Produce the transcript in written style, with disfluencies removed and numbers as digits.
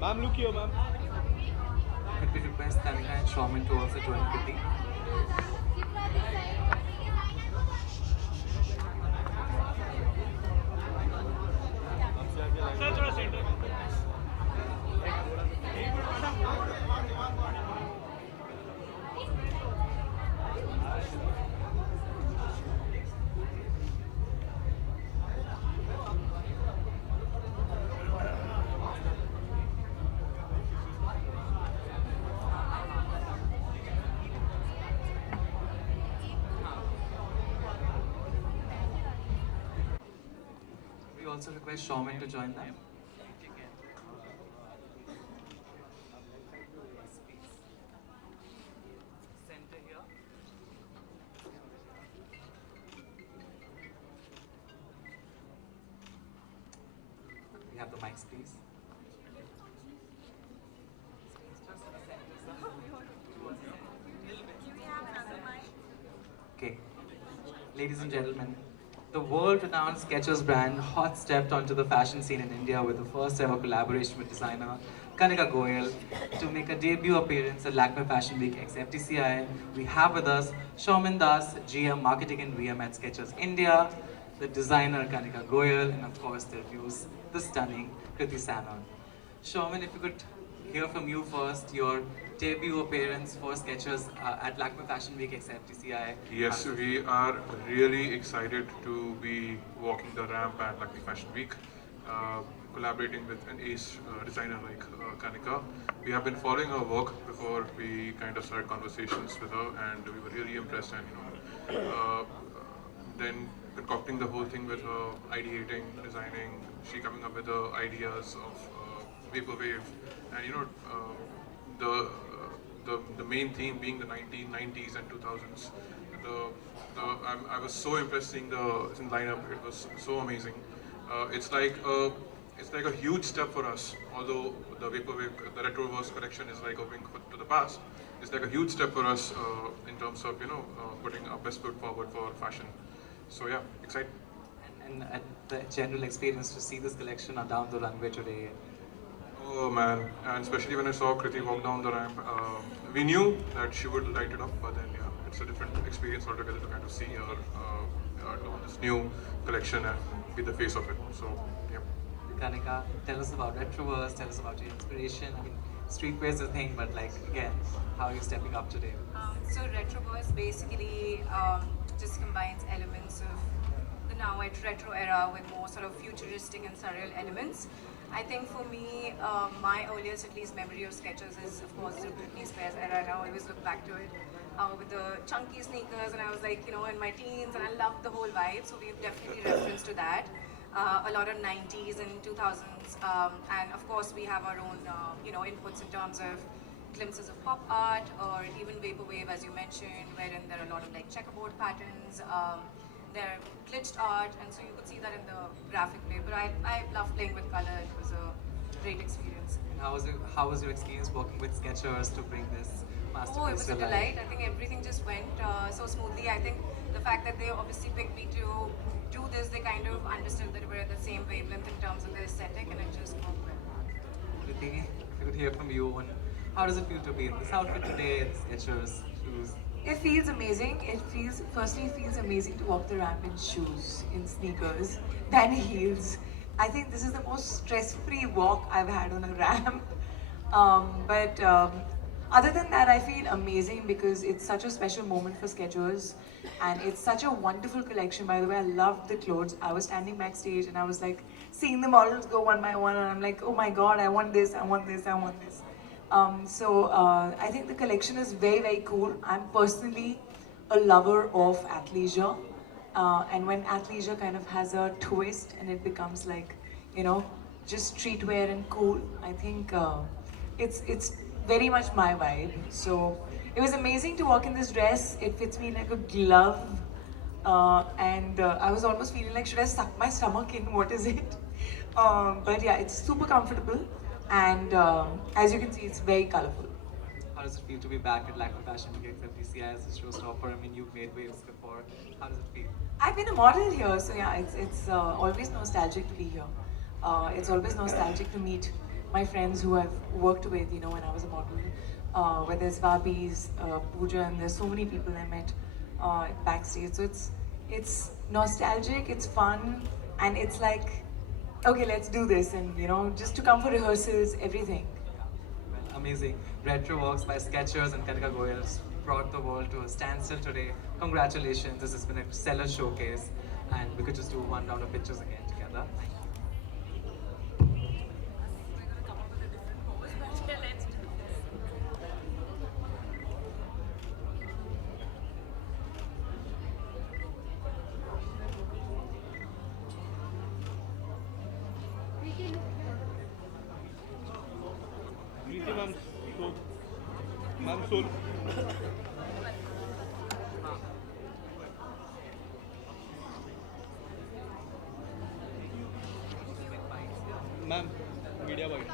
Ma'am, look here, ma'am. Could we request Tanika and Shauman to also join Kriti? We also request Shauman to join them. Center here. We have the mics, please. Okay, ladies and gentlemen, the world-renowned Skechers brand hot stepped onto the fashion scene in India with the first ever collaboration with designer Kanika Goyal to make a debut appearance at Lakme Fashion Week X FTCI. We have with us Shauman Das, GM Marketing and VM at Skechers India, the designer Kanika Goyal, and of course their muse, the stunning Kriti Sanon. Shauman, if you could hear from you first, your debut appearance for Skechers at Lakme Fashion Week X FTCI. Yes, we are really excited to be walking the ramp at Lakme Fashion Week, collaborating with an ace designer like Kanika. We have been following her work before we kind of started conversations with her, and we were really impressed. And then concocting the whole thing with her, ideating, designing, she coming up with the ideas of vaporwave, and the main theme being the 1990s and 2000s. I was so impressed seeing the lineup. It was so amazing. It's like a huge step for us. Although the vaporwave, the Retroverse collection is like a wink to the past. It's like a huge step for us in terms of putting our best foot forward for fashion. So yeah, excited. And the general experience to see this collection down the runway today. Oh man, and especially when I saw Kriti walk down the ramp, we knew that she would light it up, but then yeah, it's a different experience altogether to kind of see her on this new collection and be the face of it. So yeah. Kanika, tell us about Retroverse, tell us about your inspiration. I mean, streetwear is a thing, but like again, how are you stepping up today? So Retroverse basically just combines elements of the now retro era with more sort of futuristic and surreal elements. I think for me, my earliest at least memory of Skechers is of course the Britney Spears era, and I always look back to it with the chunky sneakers, and I was like, in my teens, and I loved the whole vibe, so we've definitely referenced to that. A lot of 90s and 2000s, and of course we have our own inputs in terms of glimpses of pop art or even vaporwave, as you mentioned, wherein there are a lot of like checkerboard patterns. There are glitched art, and so you could see that in the graphic way. But I love playing with color. It was a great experience. And how was your experience working with Skechers to bring this masterpiece Oh, it was to a life? delight. I think everything just went so smoothly. I think the fact that they obviously picked me to do this, they kind of understood that we're at the same wavelength in terms of the aesthetic, and it just worked well. Kriti, if you could hear from you, and how does it feel to be in this outfit today? Skechers shoes. It feels amazing. Firstly, it feels amazing to walk the ramp in shoes, in sneakers, than heels. I think this is the most stress-free walk I've had on a ramp. But other than that, I feel amazing because it's such a special moment for Skechers, and it's such a wonderful collection. By the way, I loved the clothes. I was standing backstage and I was like seeing the models go one by one, and I'm like, oh my god, I want this, I want this, I want this. I think the collection is very, very cool. I'm personally a lover of athleisure. And when athleisure kind of has a twist and it becomes like, just streetwear and cool, I think it's very much my vibe. So it was amazing to walk in this dress. It fits me like a glove. I was almost feeling like, should I suck my stomach in? What is it? But yeah, it's super comfortable. And as you can see, it's very colorful. How does it feel to be back at Lakme Fashion Week except DCI as a showstopper? I mean, you've made waves before. How does it feel? I've been a model here, so yeah, it's always nostalgic to be here. It's always nostalgic to meet my friends who I've worked with, you know, when I was a model. Whether it's Vabis, Pooja, and there's so many people I met backstage. So it's nostalgic, it's fun, and it's like, okay, let's do this, and you know, just to come for rehearsals, everything. Well, amazing. Retroverse by Skechers and Kanika Goyal has brought the world to a standstill today. Congratulations, this has been a stellar showcase, and we could just do one round of pictures again together. Kriti ma'am, so, ma'am, soul. Ma'am, media wide.